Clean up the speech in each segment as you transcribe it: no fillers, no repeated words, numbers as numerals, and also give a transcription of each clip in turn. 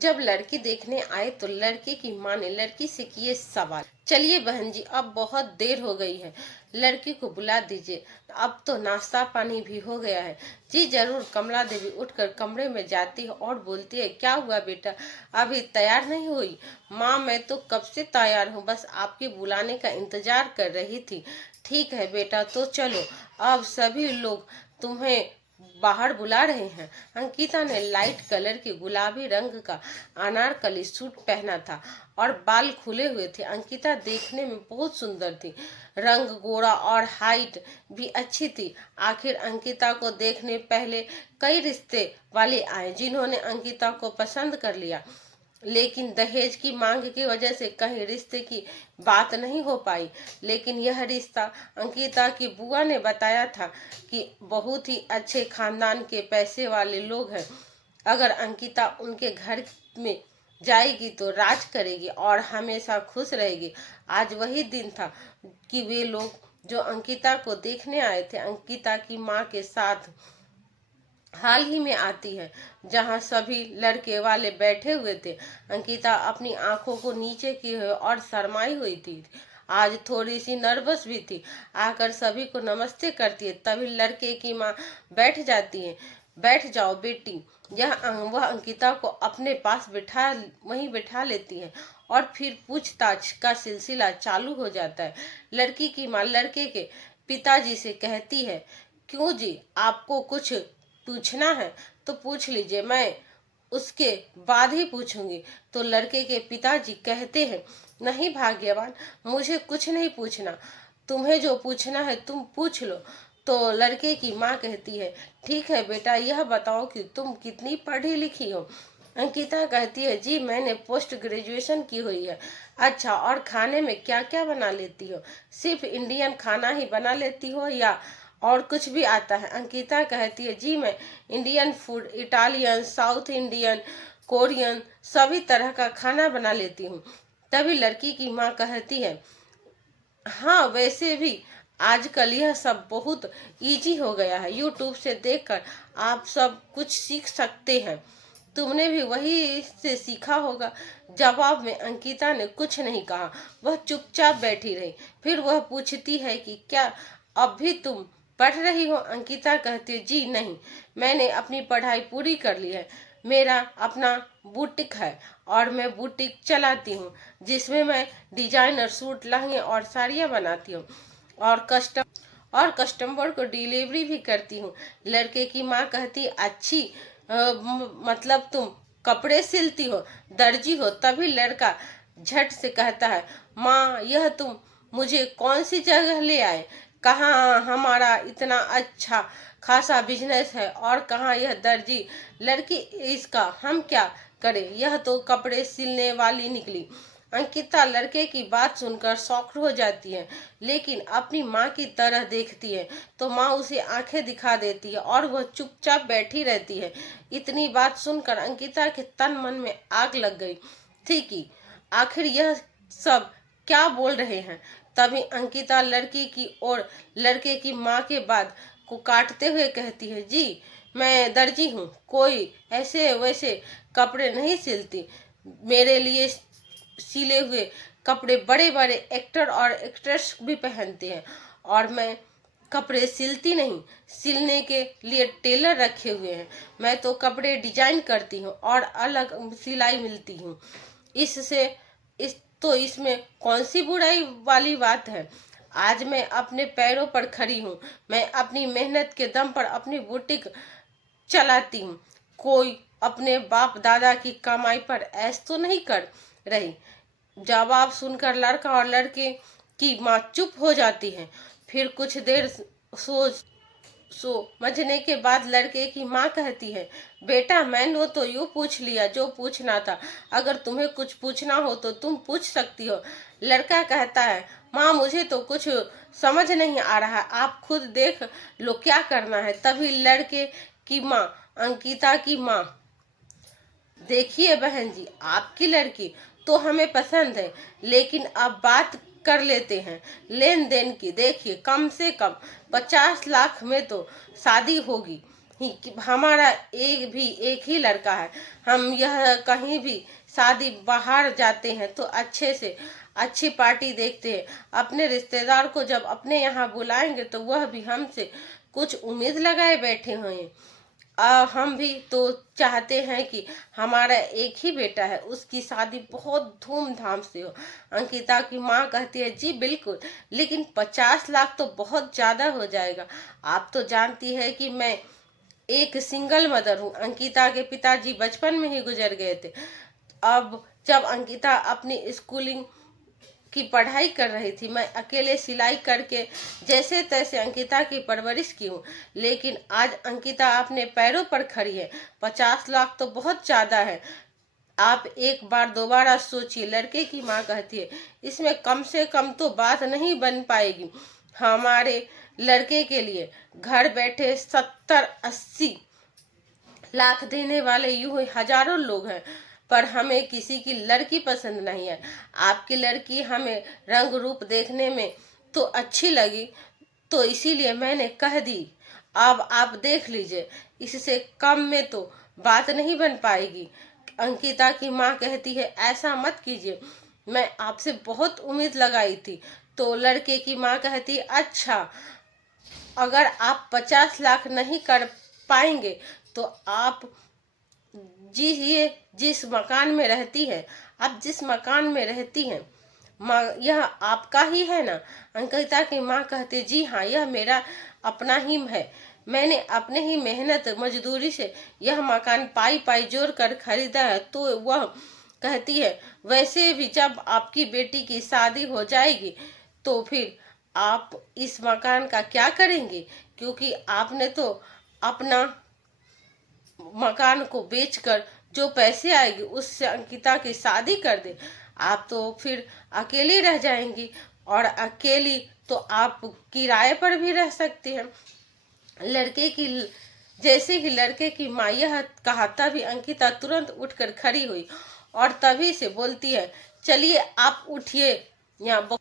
जब लड़की देखने आए तो लड़के की माँ ने लड़की से किए सवाल। चलिए बहन जी, अब बहुत देर हो गई है, लड़की को बुला दीजिए, अब तो नाश्ता पानी भी हो गया है। जी जरूर। कमला देवी उठकर कमरे में जाती है और बोलती है, क्या हुआ बेटा, अभी तैयार नहीं हुई? माँ मैं तो कब से तैयार हूँ, बस आपके बुलाने का इंतजार कर रही थी। ठीक है बेटा, तो चलो, अब सभी लोग तुम्हें बाहर बुला रहे हैं। अंकिता ने लाइट कलर के गुलाबी रंग का अनारकली सूट पहना था और बाल खुले हुए थे। अंकिता देखने में बहुत सुंदर थी, रंग गोरा और हाइट भी अच्छी थी। आखिर अंकिता को देखने पहले कई रिश्ते वाले आए जिन्होंने अंकिता को पसंद कर लिया, लेकिन दहेज की मांग की वजह से कहीं रिश्ते की बात नहीं हो पाई। लेकिन यह रिश्ता अंकिता की बुआ ने बताया था कि बहुत ही अच्छे खानदान के पैसे वाले लोग हैं। अगर अंकिता उनके घर में जाएगी तो राज करेगी और हमेशा खुश रहेगी। आज वही दिन था कि वे लोग जो अंकिता को देखने आए थे अंकिता की माँ के साथ हाल ही में आती है, जहां सभी लड़के वाले बैठे हुए थे। अंकिता अपनी आंखों को नीचे की हुई और शर्माई हुई थी, आज थोड़ी सी नर्वस भी थी। आकर सभी को नमस्ते करती है, तभी लड़के की माँ बैठ जाती है। बैठ जाओ बेटी। वह अंकिता को अपने पास वहीं बैठा लेती है और फिर पूछताछ का सिलसिला चालू हो जाता है। लड़की की माँ लड़के के पिताजी से कहती है, क्यों जी, आपको कुछ पूछना है तो पूछ लीजिए, मैं उसके बाद ही पूछूंगी। तो लड़के के पिताजी कहते हैं, नहीं भाग्यवान, मुझे कुछ नहीं पूछना, तुम्हें जो पूछना है तुम पूछ लो। तो लड़के की माँ कहती है, ठीक है बेटा, यह बताओ कि तुम कितनी पढ़ी लिखी हो? अंकिता कहती है, जी मैंने पोस्ट ग्रेजुएशन की हुई है। अच्छा, और खाने में क्या क्या बना लेती हो? सिर्फ इंडियन खाना ही बना लेती हो या और कुछ भी आता है? अंकिता कहती है, जी मैं Indian food, Italian, south Indian, Korean, सभी तरह का खाना बना लेती हूँ। तभी लड़की की माँ कहती है, हाँ वैसे भी आजकल यह सब बहुत इजी हो गया है, यूट्यूब से देखकर आप सब कुछ सीख सकते हैं, तुमने भी वही से सीखा होगा। जवाब में अंकिता ने कुछ नहीं कहा, वह चुपचाप बैठी रही। फिर वह पूछती है कि क्या अब भी तुम पढ़ रही हो? अंकिता कहती है, जी नहीं, मैंने अपनी पढ़ाई पूरी कर ली है, मेरा अपना बुटीक है और मैं बुटीक चलाती हूँ जिसमें मैं डिजाइनर सूट, लहंगे और साड़ियाँ बनाती हूँ और कस्टमर को डिलीवरी भी करती हूँ। लड़के की माँ कहती, अच्छी मतलब तुम कपड़े सिलती हो, दर्जी हो? तभी लड़का झट से कहता है, माँ यह तुम मुझे कौन सी जगह ले आए? कहाँ हमारा इतना अच्छा खासा बिजनेस है और कहाँ यह दर्जी? लड़की, इसका हम क्या करें, यह तो कपड़े सिलने वाली निकली। अंकिता लड़के की बात सुनकर शॉक्ड हो जाती है, लेकिन अपनी माँ की तरह देखती है तो माँ उसे आंखें दिखा देती है और वह चुपचाप बैठी रहती है। इतनी बात सुनकर अंकिता के तन मन में आग लग गई थी कि आखिर यह सब क्या बोल रहे हैं। तभी अंकिता लड़की की और लड़के की माँ के बात को काटते हुए कहती है, जी मैं दर्जी हूँ, कोई ऐसे वैसे कपड़े नहीं सिलती। मेरे लिए सिले हुए कपड़े बड़े बड़े एक्टर और एक्ट्रेस भी पहनते हैं और मैं कपड़े सिलती नहीं, सिलने के लिए टेलर रखे हुए हैं। मैं तो कपड़े डिजाइन करती हूँ और अलग सिलाई मिलती हूँ। इससे इसमें कौन सी बुराई वाली बात है? आज मैं अपने पैरों पर खड़ी हूँ, मैं अपनी मेहनत के दम पर अपनी बुटीक चलाती हूँ, कोई अपने बाप दादा की कमाई पर ऐश तो नहीं कर रही। जवाब सुनकर लड़का और लड़के की माँ चुप हो जाती है। फिर कुछ देर समझने के बाद लड़के की माँ कहती है, बेटा मैंने तो यूँ पूछ लिया जो पूछना था, अगर तुम्हें कुछ पूछना हो तो तुम पूछ सकती हो। लड़का कहता है, माँ मुझे तो कुछ समझ नहीं आ रहा, आप खुद देख लो क्या करना है। तभी लड़के की माँ अंकिता की माँ, देखिए बहन जी, आपकी लड़की तो हमें पसंद है, लेकिन अब बात कर लेते हैं लेन देन की। देखिए कम से कम 50 लाख में तो शादी होगी, हमारा एक ही लड़का है। हम यह कहीं भी शादी बाहर जाते हैं तो अच्छे से अच्छी पार्टी देखते हैं। अपने रिश्तेदार को जब अपने यहाँ बुलाएंगे तो वह भी हमसे कुछ उम्मीद लगाए बैठे हुए हैं। हम भी तो चाहते हैं कि हमारा एक ही बेटा है, उसकी शादी बहुत धूमधाम से हो। अंकिता की माँ कहती है जी बिल्कुल, लेकिन 50 लाख तो बहुत ज्यादा हो जाएगा। आप तो जानती है कि मैं एक सिंगल मदर हूँ। अंकिता के पिताजी बचपन में ही गुजर गए थे। अब जब अंकिता अपनी स्कूलिंग की पढ़ाई कर रही थी, मैं अकेले सिलाई करके जैसे तैसे अंकिता की परवरिश की हूँ। लेकिन आज अंकिता अपने पैरों पर खड़ी है। 50 लाख तो बहुत ज्यादा है। आप एक बार दोबारा सोचिए। लड़के की माँ कहती है इसमें कम से कम तो बात नहीं बन पाएगी। हमारे लड़के के लिए घर बैठे 70-80 लाख देने वाले यूं हजारों लोग हैं, पर हमें किसी की लड़की पसंद नहीं है। आपकी लड़की हमें रंग रूप देखने में तो अच्छी लगी, तो इसीलिए मैंने कह दी। अब आप देख लीजिए, इससे कम में तो बात नहीं बन पाएगी। अंकिता की माँ कहती है ऐसा मत कीजिए, मैं आपसे बहुत उम्मीद लगाई थी। तो लड़के की माँ कहती है अच्छा, अगर आप 50 लाख नहीं कर पाएंगे तो आप ये जिस मकान में रहती है, आप जिस मकान में रहती हैं, यह आपका ही है ना। अंकिता की माँ कहती जी हाँ, यह मेरा अपना ही है। मैंने अपने ही मेहनत मजदूरी से यह मकान पाई पाई जोड़ कर खरीदा है। तो वह कहती है वैसे भी जब आपकी बेटी की शादी हो जाएगी तो फिर आप इस मकान का क्या करेंगे, क्योंकि आपने तो अपना मकान को बेचकर जो पैसे आएंगे उससे अंकिता की शादी कर दे। आप तो फिर अकेली रह जाएंगी, और अकेली तो आप किराए पर भी रह सकती हैं। लड़के की जैसे ही लड़के की माँ यह कहा तभी अंकिता तुरंत उठकर खड़ी हुई और तभी से बोलती है चलिए आप उठिए। यहाँ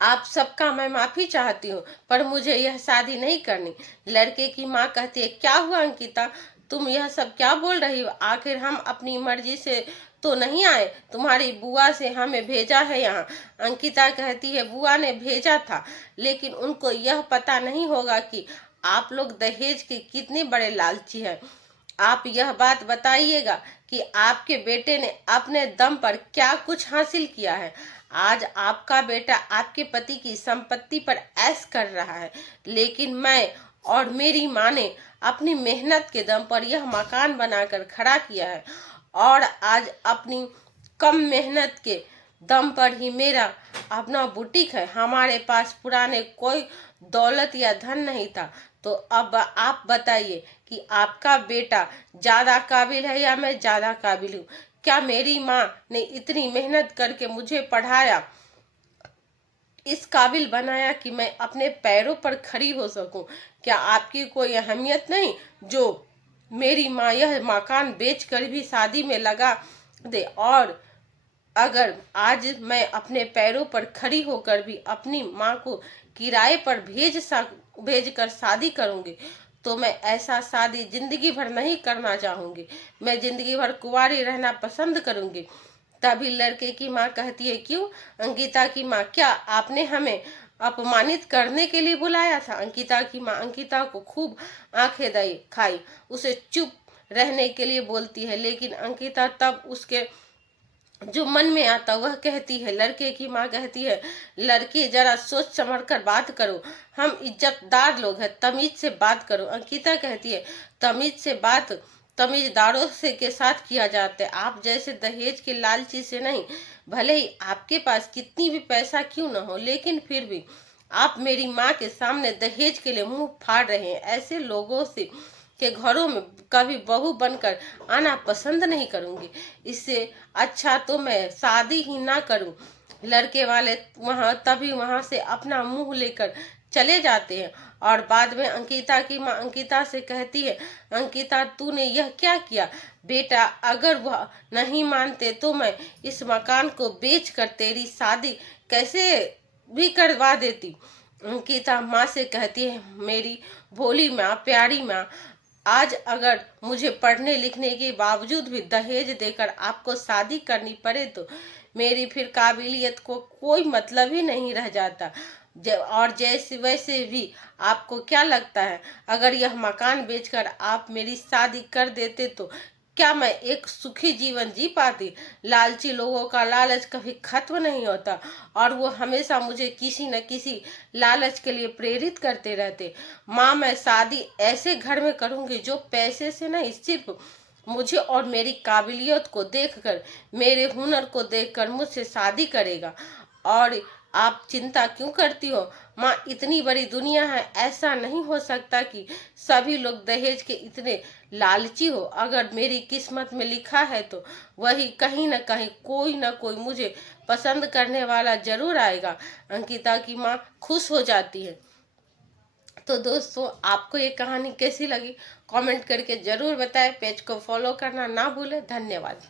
आप सबका मैं माफी चाहती हूँ, पर मुझे यह शादी नहीं करनी। लड़के की माँ कहती है क्या हुआ अंकिता, तुम यह सब क्या बोल रही हो? आखिर हम अपनी मर्जी से तो नहीं आए, तुम्हारी बुआ से हमें भेजा है यहाँ। अंकिता कहती है बुआ ने भेजा था, लेकिन उनको यह पता नहीं होगा कि आप लोग दहेज के कितने बड़े लालची हैं। आप यह बात बताइएगा कि आपके बेटे ने अपने दम पर क्या कुछ हासिल किया है। आज आपका बेटा आपके पति की संपत्ति पर ऐश कर रहा है, लेकिन मैं और मेरी माँ ने अपनी मेहनत के दम पर यह मकान बनाकर खड़ा किया है, और आज अपनी कम मेहनत के दम पर ही मेरा अपना बुटीक है। हमारे पास पुराने कोई दौलत या धन नहीं था। तो अब आप बताइए कि आपका बेटा ज्यादा काबिल है या मैं ज्यादा काबिल हूँ? क्या मेरी माँ ने इतनी मेहनत करके मुझे पढ़ाया, इस काबिल बनाया कि मैं अपने पैरों पर खड़ी हो सकूं? क्या आपकी कोई अहमियत नहीं जो मेरी माँ यह मकान बेचकर भी शादी में लगा दे? और अगर आज मैं अपने पैरों पर खड़ी होकर भी अपनी माँ को किराए पर भेज कर शादी करूंगी, तो मैं ऐसा शादी जिंदगी भर नहीं करना चाहूंगी। मैं जिंदगी भर कुंवारी रहना पसंद करूंगी। तभी लड़के की माँ कहती है क्यों? अंकिता की माँ क्या आपने हमें अपमानित करने के लिए बुलाया था? अंकिता की माँ अंकिता को खूब आंखें दई खाई, उसे चुप रहने के लिए बोलती है, लेकिन अंकिता तब उसके जो मन में आता वह कहती है। लड़के की माँ कहती है लड़की जरा सोच समझ कर बात करो, हम इज्जतदार लोग हैं, तमीज से बात करो। अंकिता कहती है तमीज से बात तमीजदारों से के साथ किया जाता है, आप जैसे दहेज के लालची से नहीं। भले ही आपके पास कितनी भी पैसा क्यों न हो, लेकिन फिर भी आप मेरी माँ के सामने दहेज के लिए मुंह फाड़ रहे हैं। ऐसे लोगों से के घरों में कभी बहू बनकर आना पसंद नहीं करूंगी। इससे अच्छा तो मैं शादी ही ना करूं। लड़के वाले तभी वहां से अपना मुंह लेकर चले जाते हैं, और बाद में अंकिता की माँ अंकिता से कहती है अंकिता तूने यह क्या किया? बेटा अगर वह नहीं मानते तो मैं इस मकान को बेचकर तेरी शादी कैसे भी करवा देती। अंकिता माँ से कहती है, मेरी भोली माँ, प्यारी माँ, आज अगर मुझे पढ़ने लिखने के बावजूद भी दहेज देकर आपको शादी करनी पड़े तो मेरी फिर काबिलियत को कोई मतलब ही नहीं रह जाता। और जैसे वैसे भी आपको क्या लगता है, अगर यह मकान बेचकर आप मेरी शादी कर देते तो क्या मैं एक सुखी जीवन जी पाती? लालची लोगों का लालच कभी खत्म नहीं होता और वो हमेशा मुझे किसी न किसी लालच के लिए प्रेरित करते रहते। माँ, मैं शादी ऐसे घर में करूँगी जो पैसे से नहीं, सिर्फ मुझे और मेरी काबिलियत को देखकर, मेरे हुनर को देखकर मुझसे शादी करेगा। और आप चिंता क्यों करती हो माँ? इतनी बड़ी दुनिया है, ऐसा नहीं हो सकता कि सभी लोग दहेज के इतने लालची हो। अगर मेरी किस्मत में लिखा है तो वही कहीं न कहीं कोई न कोई मुझे पसंद करने वाला जरूर आएगा। अंकिता की माँ खुश हो जाती है। तो दोस्तों, आपको ये कहानी कैसी लगी कमेंट करके जरूर बताएं। पेज को फॉलो करना ना भूलें। धन्यवाद।